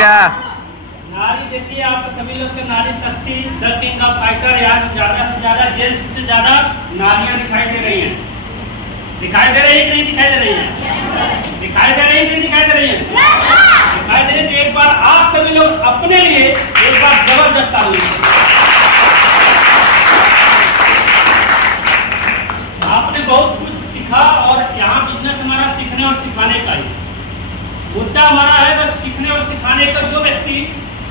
क्या? नारी देखिए, आप सभी लोग के नारी शक्ति, द किंग ऑफ फाइटर, यहाँ ज्यादा से ज्यादा जेंट्स से ज्यादा नारियां दिखाई दे रही हैं। दिखाई दे रही है कि नहीं दिखाई दे रही है? दिखाई दे रही है कि नहीं दिखाई दे रही है? दिखाई दे रही है। तो एक बार आप सभी लोग अपने लिए एक बार जबरदस्त ताली। आपने बहुत कुछ सीखा और यहाँ बिजनेस हमारा सीखने और सिखाने का ही मुद्दा हमारा है। बस सीखने और सिखाने का जो व्यक्ति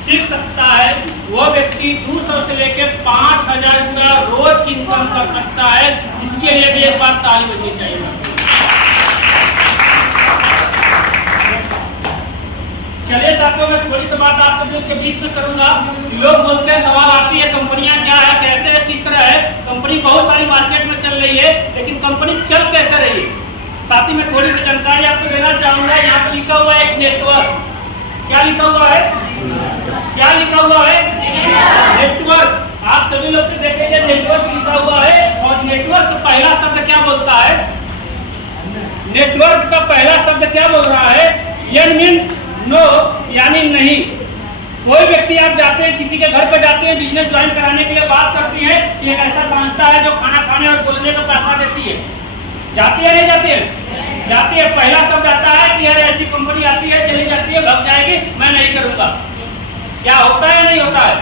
सीख सकता है वो व्यक्ति 200 से लेकर 5000 रुपया रोज की इनकम कर सकता है। इसके लिए भी एक बार ताली बजनी चाहिए। चलिए साथियों, मैं थोड़ी सी बात आप सभी के बीच में करूंगा। लोग बोलते हैं, सवाल आती है कंपनियां क्या है, कैसे है, किस तरह है। कंपनी बहुत सारी मार्केट में चल रही है, लेकिन कंपनी चल कैसे रही है, साथ ही मैं थोड़ी सी जानकारी आपको देना चाहूंगा। यहाँ पे लिखा हुआ है एक नेटवर्क। क्या लिखा हुआ है? क्या लिखा हुआ है? नेटवर्क। आप सभी लोग देखेंगे नेटवर्क लिखा हुआ है। और नेटवर्क का पहला शब्द क्या बोलता है? नेटवर्क का पहला शब्द क्या बोल रहा है? यन मीन्स नो, यानी नहीं। कोई व्यक्ति आप जाते हैं, किसी के घर पर जाते हैं, बिजनेस ज्वाइन कराने के लिए बात करती है, एक ऐसा संस्था है जो खाना खाने और बोलने का पैसा देती है। जाती है नहीं जाती है? जाती है। पहला शब्द आता है कि यार ऐसी कंपनी आती है, चली जाती है, भाग जाएगी, मैं नहीं करूंगा। क्या होता है? नहीं होता है?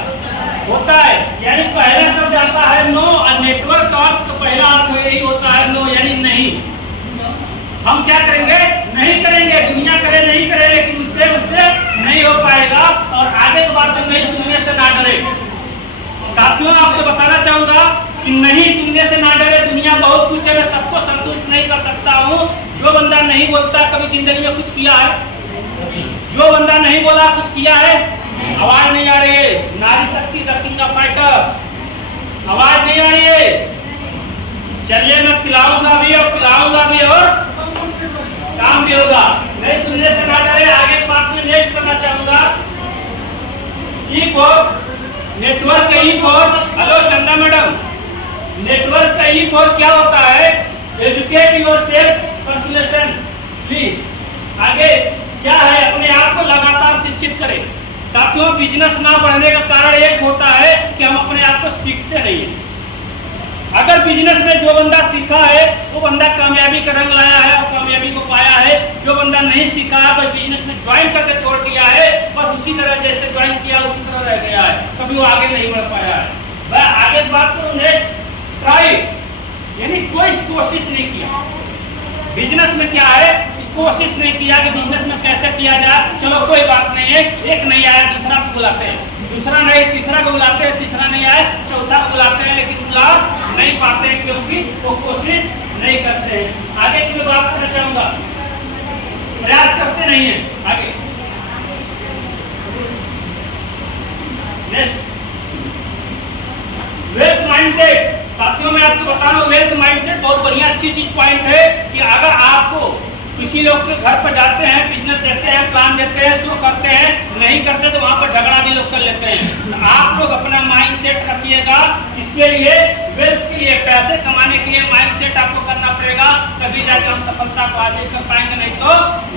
होता है। यानी पहला शब्द आता है नो, और नेटवर्क का पहला अर्थ यही होता है नो, यानी नहीं। हम क्या करेंगे? नहीं करेंगे। दुनिया करे नहीं करे, लेकिन उससे नहीं हो पाएगा। और आगे की बात नहीं सुनने से ना डरे। साथियों, आपको बताना चाहूंगा कि नहीं सुनने से ना डरे। दुनिया बहुत कुछ है, मैं सबको संतुष्ट नहीं कर सकता हूँ। जो बंदा नहीं बोलता, कभी जिंदगी में कुछ किया है? जो बंदा नहीं बोला, कुछ किया है? आवाज नहीं आ रही है। नारी शक्ति, द किंग ऑफ फाइटर, आवाज नहीं आ रही है। चलिए, मैं खिलाऊंगा भी और पिलाऊंगा भी और काम भी होगा। नहीं सुनने से ना डरे। आगे बात में नेक्स्ट करना चाहूंगा। ई फॉर नेटवर्क का E for, hello Chanda madam, network का ई फॉर क्या होता है? Educate yourself constantly. आगे क्या है? अपने आप को लगातार शिक्षित करें। साथियों, बिजनेस ना बढ़ने का कारण एक होता है कि हम अपने आप को सीखते नहीं है। अगर बिजनेस में जो बंदा सीखा है वो बंदा कामयाबी का रंग लाया है और कामयाबी को पाया है। जो बंदा नहीं सीखा है, बस बिजनेस में ज्वाइन करके छोड़ दिया है, बस उसी तरह जैसे ज्वाइन किया उसी तरह रह गया है, कभी वो आगे नहीं बढ़ पाया है। मैं आगे बात करूं, नेक्स्ट ट्राई, यानी कोई कोशिश नहीं किया। बिजनेस में क्या है? कोशिश नहीं किया कि बिजनेस में कैसे किया जाए। चलो कोई बात नहीं है, एक नहीं आया दूसरा को बुलाते हैं, दूसरा नहीं तीसरा को बुलाते हैं, तीसरा नहीं आया चौथा को बुलाते हैं, लेकिन बुला नहीं पाते हैं क्योंकि वो कोशिश नहीं करते हैं। आगे की मैं बात करना चाहूंगा, प्रयास करते नहीं है। आगे नेक्स्ट, वेल्थ माइंडसेट। साथियों, मैं आपको बता रहा हूँ, वेल्थ माइंडसेट बहुत बढ़िया अच्छी चीज पॉइंट है कि अगर आपको किसी लोग के घर पर जाते हैं, बिजनेस देते हैं, प्लान देते हैं, शो करते हैं, नहीं करते तो वहां पर झगड़ा भी लोग कर लेते हैं। तो आप लोग अपना माइंड सेट रखिएगा। इसके लिए वेल्थ के लिए, पैसे कमाने के लिए माइंड सेट आपको करना पड़ेगा, तभी जाकर हम सफलता को हासिल कर पाएंगे, नहीं तो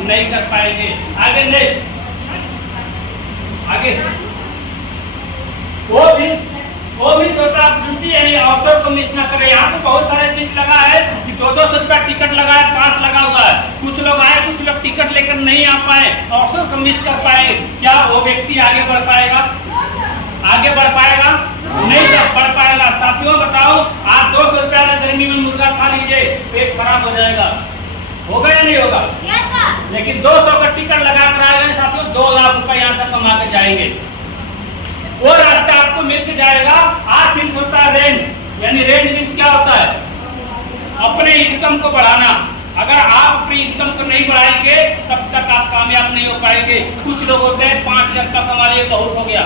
नहीं कर पाएंगे। आगे नहीं, आगे वो भी छोटा अपॉर्चुनिटी यानी अवसर को मिस ना करें। यहाँ पे बहुत सारे चीज लगा है कि 200 रुपया टिकट लगा है, पास लगा हुआ है। कुछ लोग आए, कुछ लोग टिकट लेकर नहीं आ पाए, अवसर को मिस कर पाए। क्या वो व्यक्ति आगे बढ़ पाएगा? आगे बढ़ पाएगा? नहीं बढ़ पाएगा। साथियों, बताओ, आप 200 रुपया में गर्मी में मुर्गा खा लीजिए, पेट खराब हो जाएगा, होगा या नहीं होगा? लेकिन 200 का टिकट लगा कर आएंगे साथियों, 2 लाख रुपए यहाँ तक कमा के जाएंगे। वो रास्ता आपको मिल के जाएगा। 8 दिन होता है रेंज, यानी रेंज मीन्स क्या होता है? अपने इनकम को बढ़ाना। अगर आप अपनी इनकम को नहीं बढ़ाएंगे तब तक आप कामयाब नहीं हो पाएंगे। कुछ लोग होते हैं 5000 रुपया कमा लिए, बहुत हो गया।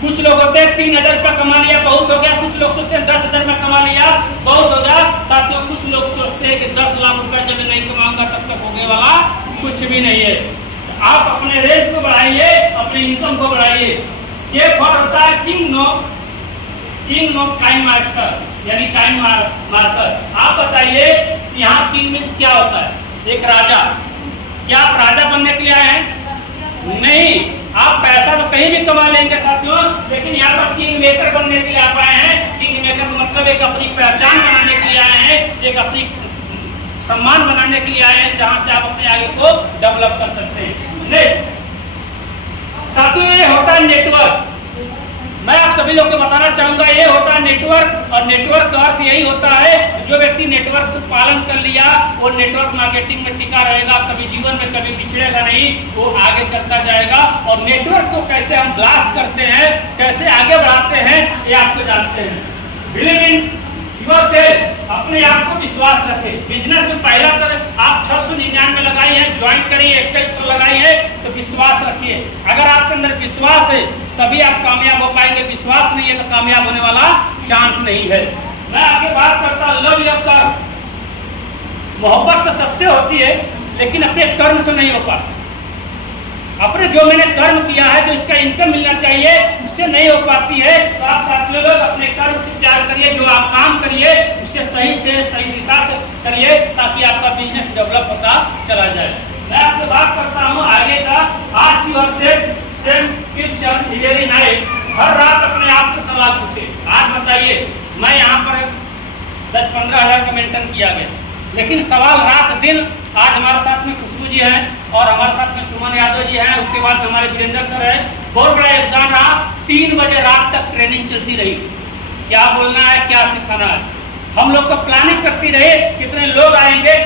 कुछ लोग होते हैं 3000 रुपया कमा लिया, बहुत हो गया। कुछ लोग सोचते हैं 10,000 में कमा लिया, बहुत हो गया। साथियों, कुछ लोग सोचते हैं कि 10 लाख रुपया जब मैं नहीं कमाऊंगा तब तक होने वाला कुछ भी नहीं है। आप अपने रेंज को बढ़ाइए, अपनी इनकम को बढ़ाइए। ये फॉर होता है किंग ऑफ टाइम मास्टर, यानी टाइम मास्टर। आप बताइए यहाँ किंग मीन्स क्या होता है? एक राजा। क्या आप राजा बनने के लिए आए हैं? नहीं, आप पैसा तो कहीं भी कमा लेंगे साथियों, लेकिन यहाँ पर किंग मेकर बनने के लिए आप आए हैं। किंग मेकर का मतलब एक अपनी पहचान बनाने के लिए आए हैं, एक अपनी सम्मान बनाने के लिए आए हैं, जहाँ से आप अपने आगे को डेवलप कर सकते हैं। नेक्स्ट साथियों, ये होता है नेटवर्क। मैं आप सभी लोग को बताना चाहूंगा, ये होता है नेटवर्क। और नेटवर्क का अर्थ यही होता है, जो व्यक्ति नेटवर्क का पालन कर लिया वो नेटवर्क मार्केटिंग में टिका रहेगा, कभी जीवन में कभी पिछड़ेगा नहीं, वो आगे चलता जाएगा। और नेटवर्क को कैसे हम ब्लास्ट करते हैं, कैसे आगे बढ़ाते हैं, ये आपको जानते हैं। बिलीव इन योरसेल्फ, अपने आप को विश्वास रखें। बिजनेस में पहला कर आप 699 लगाई है, ज्वाइन करिए, 21 पर लगाई है, तो विश्वास रखिए। अगर आपके अंदर विश्वास है तभी आप कामयाब हो पाएंगे, विश्वास नहीं है तो कामयाब होने वाला चांस नहीं है। मैं आगे बात करता हूं लव लव का। मोहब्बत तो सबसे होती है, लेकिन अपने कर्म से नहीं हो पाती। अपने जो मैंने कर्म किया है, जो इसका इनकम मिलना चाहिए, उससे नहीं हो पाती है। तो आप साथियों लोग अपने कर्म से प्यार करिए, जो आप काम करिए उससे सही से सही दिशा से करिए, ताकि आपका बिजनेस डेवलप होता चला जाए। मैं आपसे बात करता हूँ आगे का। आज की और सेम क्वेश्चन वेरी नाइस। हर रात अपने आप से सवाल पूछे, आज बताइए, मैं यहाँ पर 10-15 हज़ार का मेंटेन किया गया, लेकिन सवाल रात दिन। आज हमारे साथ में खुशबू जी हैं और हमारे साथ में सुमन यादव जी हैं, उसके बाद हमारे वीरेंद्र सर है। बहुत बड़ा योगदान रहा। 3 बजे रात तक ट्रेनिंग चलती रही, क्या बोलना है, क्या सिखाना है। हम लोग को प्लानिंग करती रहे, कितने लोग आएंगे।